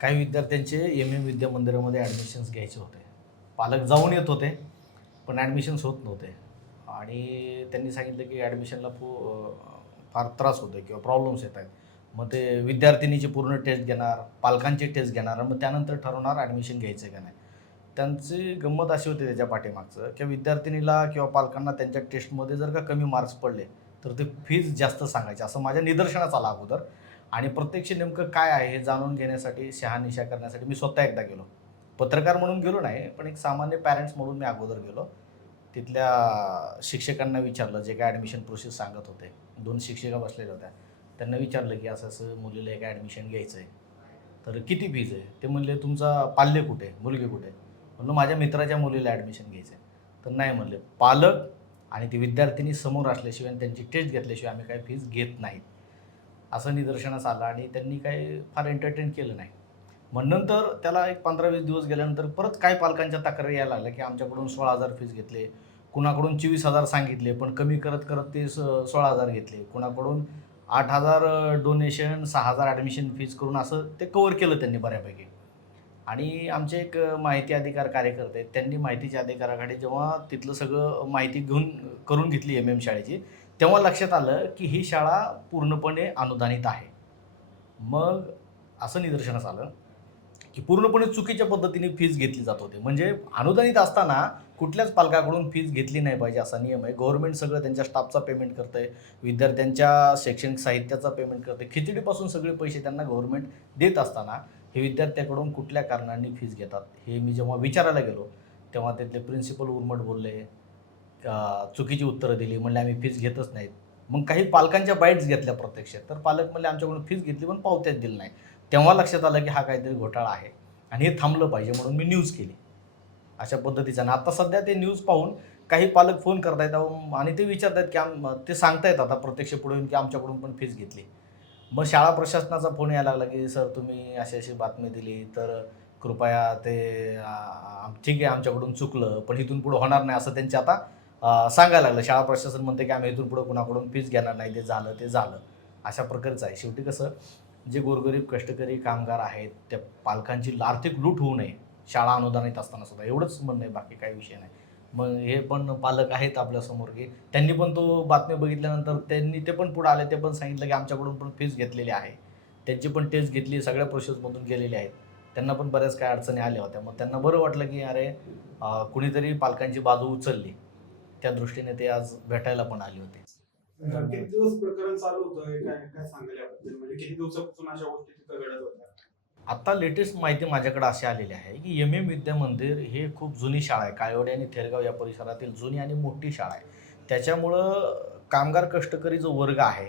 काही विद्यार्थ्यांचे एम विद्या मंदिरामध्ये ॲडमिशन्स घ्यायचे होते. पालक जाऊन येत होते, पण ॲडमिशन्स होत नव्हते आणि त्यांनी सांगितलं की ॲडमिशनला फार त्रास होतो आहे किंवा प्रॉब्लेम्स येत आहेत. मग ते विद्यार्थिनीची पूर्ण टेस्ट घेणार, पालकांची टेस्ट घेणार आणि मग त्यानंतर ठरवणार ॲडमिशन घ्यायचं का नाही. त्यांची गंमत अशी होती त्याच्या पाठीमागचं की विद्यार्थिनीला किंवा पालकांना त्यांच्या टेस्टमध्ये जर का कमी मार्क्स पडले, तर ते फीज जास्त सांगायचे असं माझ्या निदर्शनास आलं अगोदर. आणि प्रत्यक्ष नेमकं काय आहे हे जाणून घेण्यासाठी, शहानिशा करण्यासाठी मी स्वतः एकदा गेलो. पत्रकार म्हणून गेलो नाही, पण एक सामान्य पॅरेंट्स म्हणून मी अगोदर गेलो. तिथल्या शिक्षकांना विचारलं, जे काय ॲडमिशन प्रोसेस सांगत होते. 2 शिक्षिका बसलेल्या होत्या. त्यांना विचारलं, की असं-असं मुलीला एक ॲडमिशन घ्यायचं आहे. तर किती फीज आहे? ते म्हणले, "तुमचा पाल्य कुठे आहे? मुलगी कुठे आहे?" म्हणलं, "माझ्या मित्राच्या मुलीला ॲडमिशन घ्यायचं आहे." तर नाही म्हणले, "पालक आणि ती विद्यार्थिनी समोर असल्याशिवाय आणि त्यांची टेस्ट घेतल्याशिवाय आम्ही काही फीज घेत नाहीत." असं निदर्शनास आलं आणि त्यांनी काही फार एंटरटेन केलं नाही. मग नंतर त्याला एक 15-20 दिवस गेल्यानंतर परत काही पालकांच्या तक्रारी यायला लागल्या, की आमच्याकडून 16,000 फीस घेतले, कुणाकडून 24,000 सांगितले, पण कमी करत-करत ते 16,000 घेतले. कुणाकडून 8,000 डोनेशन, 6,000 ॲडमिशन फीज करून असं ते कव्हर केलं त्यांनी बऱ्यापैकी. आणि आमचे एक माहिती अधिकार कार्यकर्ते आहेत. त्यांनी माहितीच्या अधिकाराकडे जेव्हा तिथलं सगळं माहिती घेऊन करून घेतली शाळेची, तेव्हा लक्षात आलं, की ही शाळा पूर्णपणे अनुदानित आहे. मग असं निदर्शनास आलं, की पूर्णपणे चुकीच्या पद्धतीने फीज घेतली जात होती. म्हणजे अनुदानित असताना कुठल्याच पालकाकडून फीज घेतली नाही पाहिजे असा नियम आहे. गव्हर्नमेंट सगळं त्यांच्या स्टाफचा पेमेंट करतंय, विद्यार्थ्यांच्या शैक्षणिक साहित्याचा पेमेंट करतंय. खिचडीपासून सगळे पैसे त्यांना गव्हर्नमेंट देत असताना हे विद्यार्थ्याकडून कुठल्या कारणांनी फीज घेतात, हे मी जेव्हा विचारायला गेलो, तेव्हा तिथले प्रिन्सिपल उर्मट बोलले, चुकीची उत्तरं दिली. म्हणले, "आम्ही फीज घेतच नाहीत." मग काही पालकांच्या बाईट्स घेतल्या प्रत्यक्षात. तर पालक म्हणले, "आमच्याकडून फीज घेतली, पण पावत्याच दिल्या नाही." तेव्हा लक्षात आलं, की हा काहीतरी घोटाळा आहे आणि हे थांबलं पाहिजे म्हणून मी न्यूज केली. अशा पद्धतीचं आणि आता सध्या ते न्यूज पाहून काही पालक फोन करतायत आणि ते विचारतायत, की ते सांगतायत आता प्रत्यक्ष पुढे येऊन, की आमच्याकडून पण फीज घेतली. मग शाळा प्रशासनाचा फोन यायला लागला, की "सर तुम्ही अशी-अशी बातमी दिली, तर कृपया ते ठीक आहे आमच्याकडून चुकलं, पण इथून पुढे होणार नाही." असं त्यांचे आता सांगायला लागलं. शाळा प्रशासन म्हणते, की "आम्ही इथून पुढे कुणाकडून फीज घेणार नाही. ते झालं, ते झालं." अशा प्रकारचं आहे. शेवटी कसं जे गोरगरीब कष्टकरी कामगार आहेत, त्या पालकांची आर्थिक लूट होऊ नये, शाळा अनुदानित असताना सुद्धा एवढंच म्हणणं आहे, बाकी काही विषय नाही. मग हे पण पालक आहेत आपल्यासमोर, की त्यांनी पण तो बातमी बघितल्यानंतर ते पण पुढे आले. ते पण सांगितलं, की आमच्याकडून पण फीस घेतलेली आहे. त्यांची पण टेस्ट घेतली, सगळ्या प्रोसेसमधून गेलेले आहेत. त्यांना पण बऱ्याच काही अडचणी आल्या होत्या. मग त्यांना बरं वाटलं, की अरे कुणीतरी पालकांची बाजू उचलली. त्या दृष्टीने ते आज भेटायला पण आले होते. किती दिवस प्रकरण चालू होतं हे काय काय सांगाल याबद्दल? म्हणजे किती दिवसापासून अशा गोष्टी तिथं घडत होत्या? आता लेटेस्ट माहिती माझ्याकडे अशी आलेली आहे, की विद्या मंदिर हे खूप जुनी शाळा आहे. काळवडी आणि थेरगाव या परिसरातील जुनी आणि मोठी शाळा आहे. त्याच्यामुळं कामगार कष्टकरी जो वर्ग आहे,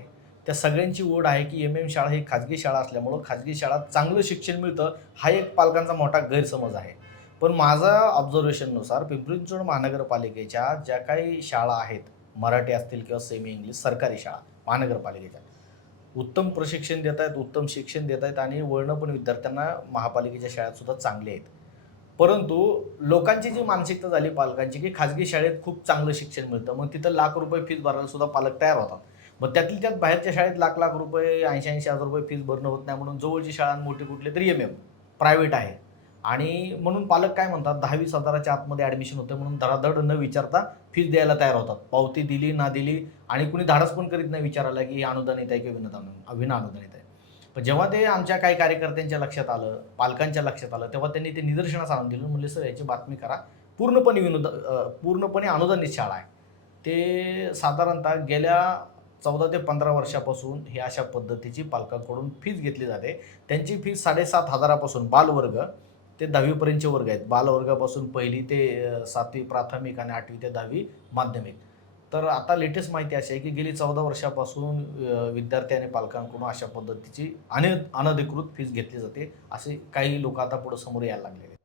त्या सगळ्यांची ओढ आहे, की शाळा ही खाजगी शाळा असल्यामुळं खाजगी शाळात चांगलं शिक्षण मिळतं, हा एक पालकांचा मोठा गैरसमज आहे. पण माझा ऑब्झर्वेशननुसार पिंपरी चिंचवड महानगरपालिकेच्या ज्या काही शाळा आहेत, मराठी असतील किंवा सेमी इंग्लिश सरकारी शाळा महानगरपालिकेच्या, उत्तम प्रशिक्षण देत आहेत, उत्तम शिक्षण देत आहेत आणि वळणं पण विद्यार्थ्यांना महापालिकेच्या शाळेत सुद्धा चांगली आहेत. परंतु लोकांची जी मानसिकता झाली पालकांची, की खाजगी शाळेत खूप चांगलं शिक्षण मिळतं. मग तिथं लाख रुपये फीस भरायला सुद्धा पालक तयार होतात. मग त्यातल्या त्यात बाहेरच्या शाळेत लाख-लाख रुपये, 80,000-80,000 रुपये फीस भरणं होत नाही म्हणून जवळची शाळा आणि मोठी कुठली तरी प्रायव्हेट आहे. आणि म्हणून पालक काय म्हणतात 10,000-20,000च्या आतमध्ये ॲडमिशन होतं म्हणून धडाधड न विचारता फीस द्यायला तयार होतात. पावती दिली, ना दिली आणि कुणी धाडस पण करीत नाही विचारायला, की हे अनुदानित आहे की विना अनुदानित आहे. पण जेव्हा ते आमच्या काही कार्यकर्त्यांच्या लक्षात आलं, पालकांच्या लक्षात आलं, तेव्हा त्यांनी ते निदर्शनास आणून दिलं. म्हणले, "सर याची बातमी करा. पूर्णपणे अनुदानित शाळा आहे." ते साधारणतः गेल्या 14 ते 15 वर्षापासून ही अशा पद्धतीची पालकांकडून फीस घेतली जाते. त्यांची फीस 7,500 पासून बालवर्ग ते 10वी पर्यंतचे वर्ग आहेत. बालवर्गापासून 1ली ते 7वी प्राथमिक आणि 8वी ते 10वी माध्यमिक. तर आता लेटेस्ट माहिती अशी आहे, की गेली 14 वर्षापासून विद्यार्थी आणि पालकांकडून अशा पद्धतीची अनधिकृत फीस घेतली जाते. असे काही लोकं आता पुढे समोर यायला लागलेले आहेत.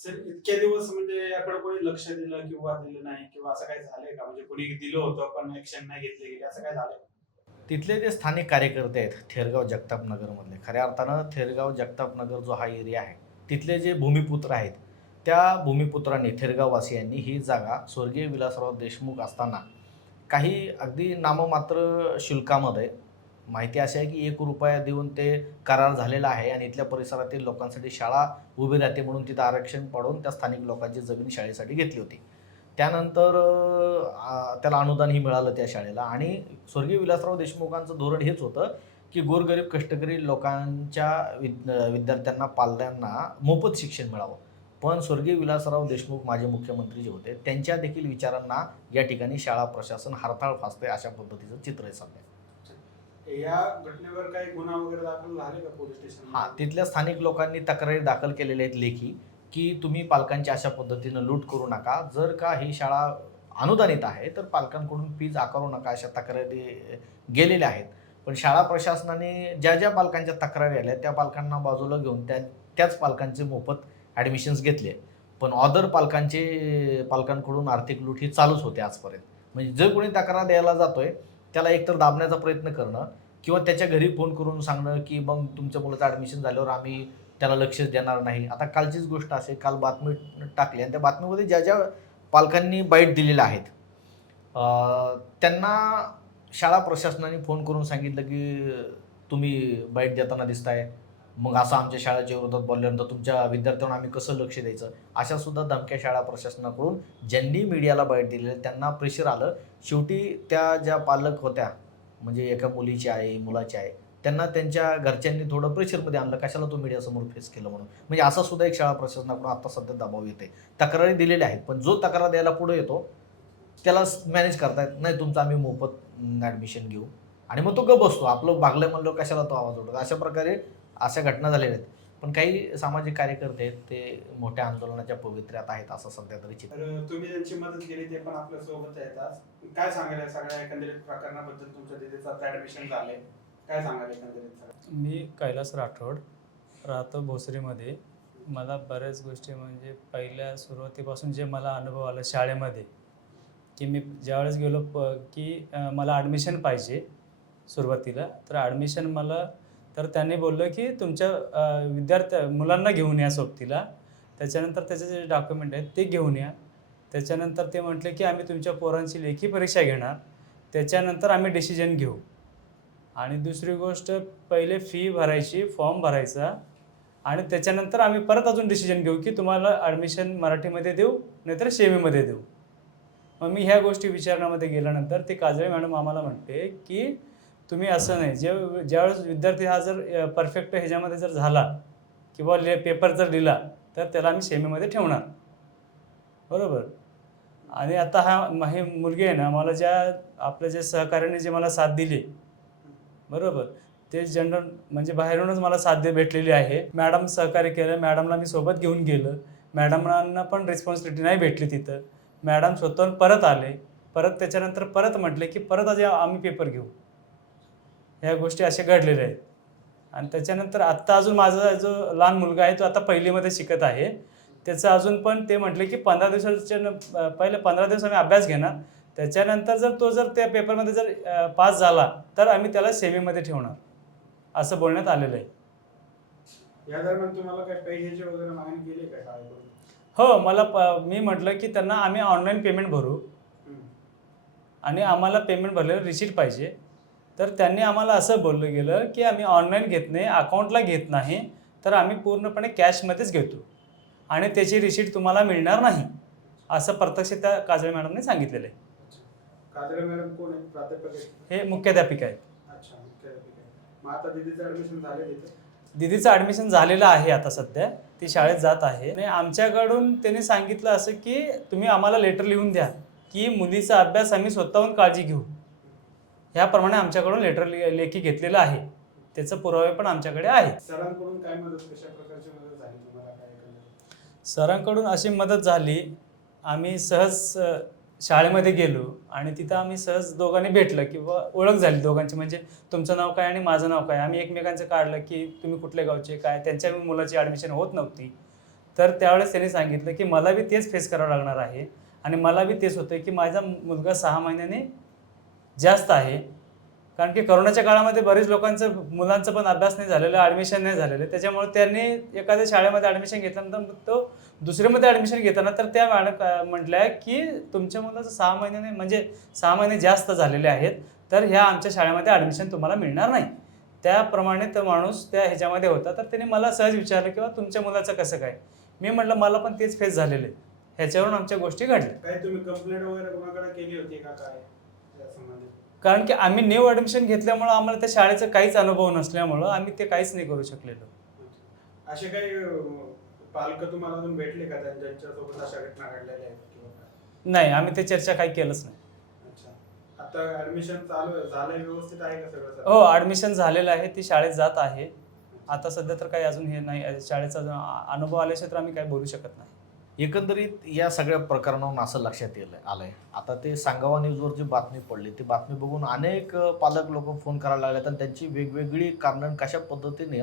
सर इतके दिवस म्हणजे याकडे कोणी लक्ष दिलं किंवा दिलं नाही किंवा असं काही झालंय का? म्हणजे कोणी दिलं होतं पण ॲक्शन नाही घेतली गेली असं काय झालंय? तिथले जे स्थानिक कार्यकर्ते आहेत, थेरगाव जगताप नगरमधले, खऱ्या अर्थानं थेरगाव जगताप नगर जो हा एरिया आहे, तिथले जे भूमिपुत्र आहेत, त्या भूमिपुत्रांनी, थेरगाववासियांनी ही जागा स्वर्गीय विलासराव देशमुख असताना काही अगदी नाममात्र शुल्कामध्ये माहिती अशी आहे की 1 रुपया देऊन ते करार झालेला आहे आणि इथल्या परिसरातील लोकांसाठी शाळा उभी राहते म्हणून तिथं आरक्षण पाडून त्या स्थानिक लोकांची जमीन शाळेसाठी घेतली होती. त्यानंतर त्याला अनुदानही मिळालं त्या शाळेला आणि स्वर्गीय विलासराव देशमुखांचं धोरण हेच होतं की गोरगरीब कष्टकरी लोकांच्या विद्यार्थ्यांना, पाल्यांना मोफत शिक्षण मिळावं. पण स्वर्गीय विलासराव देशमुख माजी मुख्यमंत्री जे होते, त्यांच्या देखील विचारांना या ठिकाणी शाळा प्रशासन हरताळ फासते अशा पद्धतीचं चित्र आहे सध्या. या घटनेवर काही गुन्हा वगैरे दाखल झाले का पोलीस स्टेशन? हां, तिथल्या स्थानिक लोकांनी तक्रारी दाखल केलेल्या आहेत लेखी, की तुम्ही पालकांची अशा पद्धतीनं लूट करू नका. जर का ही शाळा अनुदानित आहे, तर पालकांकडून फीज आकारू नका अशा तक्रारी गेलेल्या आहेत. पण शाळा प्रशासनाने ज्या पालकांच्या तक्रारी आल्या, त्या पालकांना बाजूला घेऊन त्याच पालकांचे मोफत ॲडमिशन्स घेतले. पण ऑदर पालकांकडून आर्थिक लूट ही चालूच होते आजपर्यंत. म्हणजे जर कोणी तक्रार द्यायला जातोय, त्याला एकतर दाबण्याचा प्रयत्न करणं किंवा त्याच्या घरी फोन करून सांगणं, की मग तुमच्या मुलाचं ॲडमिशन झाल्यावर आम्ही त्याला लक्षच देणार नाही. आता कालचीच गोष्ट असेल, काल बातमी टाकली आणि त्या बातमीमध्ये ज्या पालकांनी बाईट दिलेल्या आहेत, त्यांना शाळा प्रशासनाने फोन करून सांगितलं, की तुम्ही बाईट देताना दिसताय. मग असं आमच्या शाळेच्या विरोधात बोलल्यानंतर तुमच्या विद्यार्थ्यांना आम्ही कसं लक्ष द्यायचं? अशा सुद्धा धमक्या शाळा प्रशासनाकडून ज्यांनी मीडियाला बाईट दिलेली त्यांना प्रेशर आलं. शेवटी त्या ज्या पालक होत्या, म्हणजे एका मुलीची आई, मुलाची आई, त्यांना त्यांच्या घरच्यांनी थोडं प्रेशरमध्ये आणलं, कशाला तू मीडियासमोर फेस केलं म्हणून. म्हणजे असा सुद्धा एक शाळा प्रशासनाकडून आता सध्या दबाव येते. तक्रारी दिलेल्या आहेत, पण जो तक्रार द्यायला पुढे येतो त्याला मॅनेज करता येत नाही. तुमचं आम्ही मोफत ॲडमिशन घेऊ आणि मग तो गप बसतो. आपलं भागलं म्हणलं कशाला तो आवाज उठवतो. अशा प्रकारे अशा घटना झालेल्या आहेत. पण काही सामाजिक कार्यकर्ते आहेत, ते मोठ्या आंदोलनाच्या पवित्र्यात आहेत असं सध्या तरी चित्र. तर तुम्ही ज्यांची मदत केली ते पण आपल्या सोबत आहेत आज. काय सांगाल या सगळ्या एकंदरीत प्रकरणाबद्दल? तुमच्या तिथेच ॲडमिशन झाले, काय सांगाल एकंदरीत सगळं? मी कैलास राठोड, राहतो भोसरीमध्ये. मला बऱ्याच गोष्टी म्हणजे पहिल्या सुरुवातीपासून जे मला अनुभव आला शाळेमध्ये, की मी ज्यावेळेस गेलो की मला ॲडमिशन पाहिजे सुरुवातीला, तर ॲडमिशन मला तर त्यांनी बोललं की तुमच्या मुलांना घेऊन या सोबतीला. त्याच्यानंतर त्याचे जे डॉक्युमेंट आहेत ते घेऊन या. त्याच्यानंतर ते म्हटले की आम्ही तुमच्या पोरांची लेखी परीक्षा घेणार, त्याच्यानंतर आम्ही डिसिजन घेऊ. आणि दुसरी गोष्ट, पहिले फी भरायची, फॉर्म भरायचा आणि त्याच्यानंतर आम्ही परत अजून डिसिजन घेऊ की तुम्हाला ॲडमिशन मराठीमध्ये देऊ नाहीतर सेमीमध्ये देऊ. मग मी ह्या गोष्टी विचारण्यामध्ये गेल्यानंतर ते काजळे मॅडम आम्हाला म्हणते की तुम्ही असं नाही, ज्यावेळेस विद्यार्थी हा जर परफेक्ट ह्याच्यामध्ये जर झाला किंवा पेपर जर दिला तर त्याला आम्ही सेमीमध्ये ठेवणार, बरोबर. आणि आता ही मुलगी आहे ना, मला आपल्या जे सहकार्याने जे मला साथ दिली, बरोबर, ते जनरल म्हणजे बाहेरूनच मला साथ भेटलेली आहे. मॅडम सहकार्य केलं, मॅडमला मी सोबत घेऊन गेलं. मॅडमांना पण रिस्पॉन्सिबिलिटी नाही भेटली तिथं. मॅडम स्वतःहून परत आले, परत त्याच्यानंतर परत म्हटले की परत आज आम्ही पेपर घेऊ. ह्या गोष्टी अशा घडलेल्या आहेत. आणि त्याच्यानंतर आत्ता अजून माझा जो लहान मुलगा आहे तो आता पहिलीमध्ये शिकत आहे. त्याचं अजून पण ते म्हटले की 15 दिवसाच्या पहिले 15 दिवस आम्ही अभ्यास घेणार, त्याच्यानंतर जर त्या पेपरमध्ये जर पास झाला तर आम्ही त्याला सेमीमध्ये ठेवणार, असं बोलण्यात आलेलं आहे. या दरम्यान तुम्हाला काही पैशाची वगैरे मागणी केली का शाळेकडून? हो, मी म्हटलं की त्यांना आम्ही ऑनलाईन पेमेंट भरू आणि आम्हाला पेमेंट भरलेलं रिसीट पाहिजे. तर त्यांनी आम्हाला असं बोललं गेलं की आम्ही ऑनलाईन घेत नाही, अकाउंटला घेत नाही, तर आम्ही पूर्णपणे कॅशमध्येच घेतो आणि त्याची रिसीट तुम्हाला मिळणार नाही, असं प्रत्यक्ष त्या काजळे मॅडमने सांगितलेलं आहे. काजळे मॅडम कोण आहेत? प्राध्यापक आहेत? हे मुख्याध्यापिका आहेत. अच्छा, मुख्याध्यापिका आहे. मग आता दीदीचं ॲडमिशन झालं तिथं? दीदीचं ॲडमिशन झालेलं आहे आता सध्या, ती शाळेत जात आहे. आणि आमच्याकडून त्यांनी सांगितलं असं की तुम्ही आम्हाला लेटर लिहून द्या की मुलीचा अभ्यास आम्ही स्वतःहून काळजी घेऊ. ह्याप्रमाणे आमच्याकडून लेखी घेतलेलं आहे, त्याचं पुरावे पण आमच्याकडे आहे. सरांकडून काय मदत, कशा प्रकारची मदत झाली तुम्हाला? काय सरांकडून अशी मदत झाली, आम्ही सहज शाळेमध्ये गेलो आणि तिथं आम्ही सहज दोघांनी भेटलं किंवा ओळख झाली दोघांची. म्हणजे तुमचं नाव काय आणि माझं नाव काय, आम्ही एकमेकांचं काढलं की तुम्ही कुठल्या गावचे काय. त्यांच्या मुलाची ॲडमिशन होत नव्हती, तर त्यावेळेस त्यांनी सांगितलं की मला बी तेच फेस करावं लागणार आहे आणि मला बी तेच होतं की माझा मुलगा 6 महिन्याने जास्त आहे. कारण की करोनाच्या काळामध्ये बरेच मुलांचं पण अभ्यास नाही झालेलं, ॲडमिशन नाही झालेलं. त्याच्यामुळे त्यांनी एखाद्या शाळेमध्ये ॲडमिशन घेतल्यानंतर तो दुसरीमध्ये ॲडमिशन घेताना तर त्या मॅडम म्हटल्या की तुमच्या मुलाचं 6 महिने जास्त झालेले आहेत, तर ह्या आमच्या शाळेमध्ये ॲडमिशन तुम्हाला मिळणार नाही. त्याप्रमाणे तो माणूस त्या ह्याच्यामध्ये होता. तर त्याने मला सहज विचारलं किंवा तुमच्या मुलाचं कसं काय. मी म्हटलं मला पण तेच फेस झालेलं आहे. ह्याच्यावरून आमच्या गोष्टी घडल्या. काय तुम्ही कंप्लेंट वगैरे कोणाकडे केली होती का काय या संबंधित? कारण की आम्ही न्यू ॲडमिशन घेतल्यामुळं आम्हाला त्या शाळेचा काहीच अनुभव नसल्यामुळं आम्ही ते काहीच नाही करू शकलेलो. असे काही पालक तुम्हाला अजून भेटले का ज्यांच्यासोबत अशा घटना घडलेल्या आहेत किंवा काय? नाही, आम्ही ते चर्चा काही केलंच नाही. अच्छा, आता ऍडमिशन चालू झालंय, व्यवस्थित आहे का सगळं? हो, ॲडमिशन झालेलं आहे. ती शाळेत जात आहे. आता सध्या तर काही अजून हे नाही, शाळेचा अनुभव आल्याशिवाय तर आम्ही काही बोलू शकत नाही. एकंदरीत या सगळ्या प्रकरणावरून असं लक्षात आलंय, आता ते सांगावा न्यूजवर जी बातमी पडली ती बातमी बघून अनेक पालक लोक फोन करायला लागले आणि त्यांची वेगवेगळी कारणं कशा पद्धतीने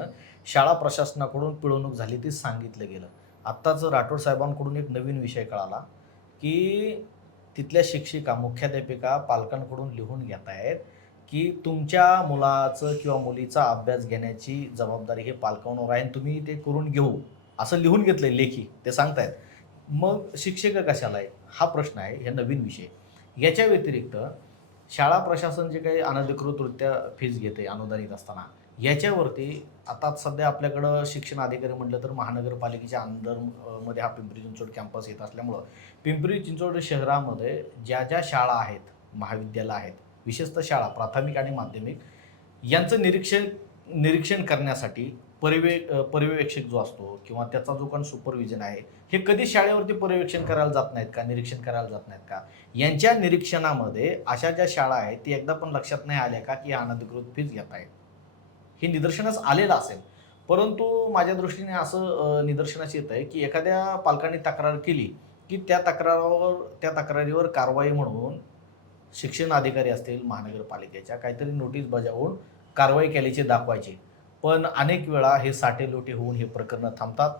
शाळा प्रशासनाकडून पिळवणूक झाली ती सांगितलं गेलं. आत्ताच राठोड साहेबांकडून एक नवीन विषय कळाला की तिथल्या शिक्षिका मुख्याध्यापिका पालकांकडून लिहून घेत आहेत की तुमच्या मुलाचं किंवा मुलीचा अभ्यास घेण्याची जबाबदारी हे पालकांवर आहे आणि तुम्ही ते करून घेऊ असं लिहून घेतलंय लेखी, ते सांगतायत. मग शिक्षक कशाला आहे हा प्रश्न आहे, हे नवीन विषय. याच्या व्यतिरिक्त शाळा प्रशासन जे काही अनधिकृतरित्या फीज घेते अनुदानित असताना, याच्यावरती आता सध्या आपल्याकडं शिक्षण अधिकारी म्हटलं तर महानगरपालिकेच्या अंडरमध्ये हा पिंपरी चिंचवड कॅम्पस येत असल्यामुळं पिंपरी चिंचवड शहरामध्ये ज्या ज्या शाळा आहेत, महाविद्यालय आहेत, विशेषतः शाळा प्राथमिक आणि माध्यमिक यांचं निरीक्षण करण्यासाठी पर्यवेक्षक जो असतो किंवा त्याचा जो कोण सुपरविजन आहे, हे कधी शाळेवरती पर्यवेक्षण करायला जात नाहीत का, निरीक्षण करायला जात नाहीत का? यांच्या निरीक्षणामध्ये अशा ज्या शाळा आहेत ती एकदा पण लक्षात नाही आल्या का की अनधिकृत फीज घेत आहेत, हे निदर्शनास आलेलं असेल. परंतु माझ्या दृष्टीने असं निदर्शनास येत आहे की एखाद्या पालकांनी तक्रार केली की त्या तक्रारीवर कारवाई म्हणून शिक्षण अधिकारी असतील महानगरपालिकेच्या काहीतरी नोटीस बजावून कारवाई केल्याची दाखवायची. पण अनेक वेळा हे साठेलोटे होऊन हे प्रकरणं थांबतात.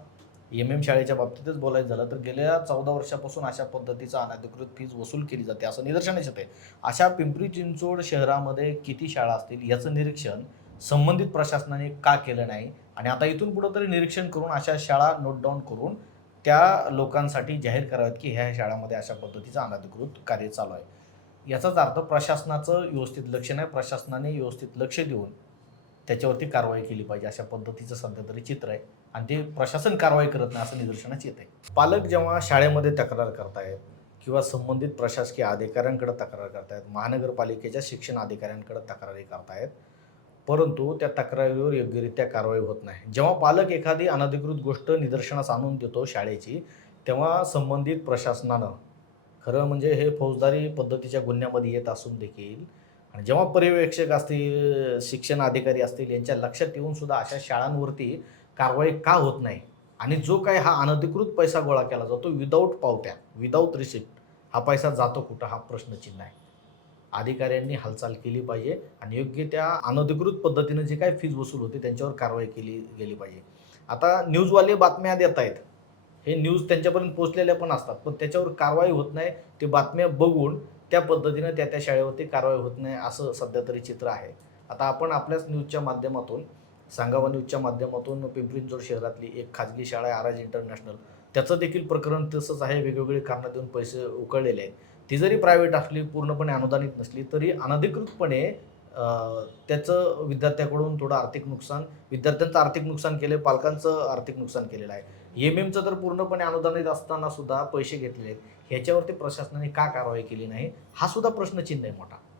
MM शाळेच्या बाबतीतच बोलायचं झालं तर गेल्या 14 वर्षापासून अशा पद्धतीचा अनधिकृत फीज वसूल केली जाते असं निदर्शनास येते. अशा पिंपरी चिंचवड शहरामध्ये किती शाळा असतील याचं निरीक्षण संबंधित प्रशासनाने का केलं नाही, आणि आता इथून पुढं तरी निरीक्षण करून अशा शाळा नोट डाऊन करून त्या लोकांसाठी जाहीर कराव्यात की ह्या शाळामध्ये अशा पद्धतीचं अनधिकृत कार्य चालू आहे. याचाच अर्थ प्रशासनाचं व्यवस्थित लक्ष नाही, प्रशासनाने व्यवस्थित लक्ष देऊन त्याच्यावरती कारवाई केली पाहिजे अशा पद्धतीचं सध्या तरी चित्र आहे आणि ते प्रशासन कारवाई करत नाही असं निदर्शनास येत आहे. पालक जेव्हा शाळेमध्ये तक्रार करतायत किंवा संबंधित प्रशासकीय अधिकाऱ्यांकडे तक्रार करतायत, महानगरपालिकेच्या शिक्षण अधिकाऱ्यांकडे तक्रारी करतायत, परंतु त्या तक्रारीवर योग्यरित्या कारवाई होत नाही. जेव्हा पालक एखादी अनधिकृत गोष्ट निदर्शनास आणून देतो शाळेची, तेव्हा संबंधित प्रशासनानं खरं म्हणजे हे फौजदारी पद्धतीच्या गुन्ह्यामध्ये येत असून देखील आणि जेव्हा पर्यवेक्षक असतील, शिक्षण अधिकारी असतील, यांच्या लक्षात येऊन सुद्धा अशा शाळांवरती कारवाई का होत नाही आणि जो काय हा अनधिकृत पैसा गोळा केला जातो विदाऊट पावत्या, विदाऊट रिसिप्ट, हा पैसा जातो कुठं हा प्रश्नचिन्ह आहे. अधिकाऱ्यांनी हालचाल केली पाहिजे आणि योग्य त्या अनधिकृत पद्धतीनं जे काय फीज वसूल होते त्यांच्यावर कारवाई केली गेली पाहिजे. आता न्यूजवाले बातम्या देत आहेत, हे न्यूज त्यांच्यापर्यंत पोहोचलेल्या पण असतात, पण त्याच्यावर कारवाई होत नाही. ते बातम्या बघून त्या पद्धतीनं त्या शाळेवरती कारवाई होत नाही असं सध्या तरी चित्र आहे. आता आपण आपल्याच न्यूजच्या माध्यमातून, सांगावा न्यूजच्या माध्यमातून पिंपरी चिंचवड शहरातली एक खाजगी शाळा आहे आराज इंटरनॅशनल, त्याचं देखील प्रकरण तसंच आहे. वेगवेगळी कारणं देऊन पैसे उकळलेले आहेत. ती जरी प्रायव्हेट असली, पूर्णपणे अनुदानित नसली तरी अनधिकृतपणे त्याचं विद्यार्थ्याकडून थोडं आर्थिक नुकसान, विद्यार्थ्यांचं आर्थिक नुकसान केलं, पालकांचं आर्थिक नुकसान केलेलं आहे. MMचं तर पूर्णपणे अनुदानित असताना सुद्धा पैसे घेतलेले आहेत. ह्याच्यावरती प्रशासनाने का कारवाई केली नाही हा सुद्धा प्रश्नचिन्ह आहे मोठा.